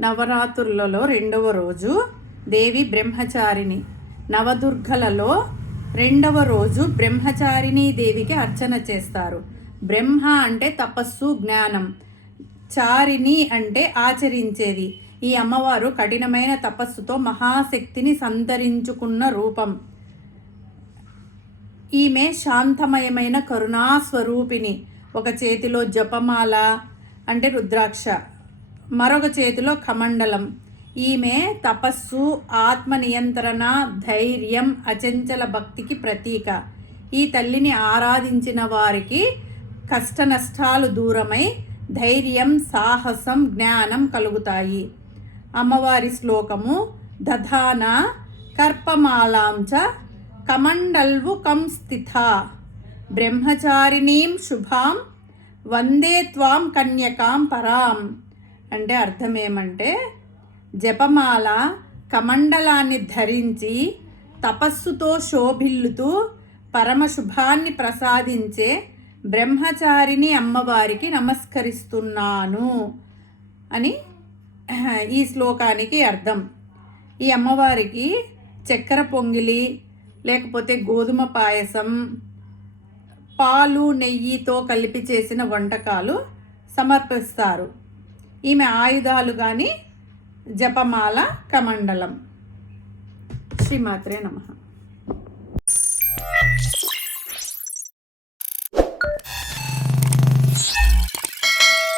నవరాత్రులలో 2వ రోజు దేవి బ్రహ్మచారిణి. నవదుర్గలలో 2వ రోజు బ్రహ్మచారిణి దేవికి అర్చన చేస్తారు. బ్రహ్మ అంటే తపస్సు, జ్ఞానం. చారిణి అంటే ఆచరించేది. ఈ అమ్మవారు కఠినమైన తపస్సుతో మహాశక్తిని సంతరించుకున్న రూపం. ఈమె శాంతమయమైన కరుణాస్వరూపిణి. ఒక చేతిలో జపమాల అంటే రుద్రాక్ష, మరొక చేతిలో కమండలం. ఈమె తపస్సు, ఆత్మ నియంత్రణ, ధైర్యం, అచంచల భక్తికి ప్రతీక. ఈ తల్లిని ఆరాధించిన వారికి కష్ట నష్టాలు దూరమై ధైర్యం, సాహసం, జ్ఞానం కలుగుతాయి. అమ్మవారి శ్లోకము: దధాన కర్పమాలాంచ కమండల్వు కం స్థిత బ్రహ్మచారిణీం శుభాం వందే త్వాం కన్యకాం పరాం. అంటే అర్థం ఏమంటే, జపమాల, కమండలాన్ని ధరించి తపస్సుతో శోభిల్లుతూ పరమశుభాన్ని ప్రసాదించే బ్రహ్మచారిణి అమ్మవారికి నమస్కరిస్తున్నాను అని ఈ శ్లోకానికి అర్థం. ఈ అమ్మవారికి చక్కెర పొంగిలి లేకపోతే గోధుమ పాయసం, పాలు, నెయ్యితో కలిపి చేసిన వంటకాలు సమర్పిస్తారు. ఈమె ఆయుధాలు కానీ జపమాల, కమండలం. శ్రీమాత్రే నమః.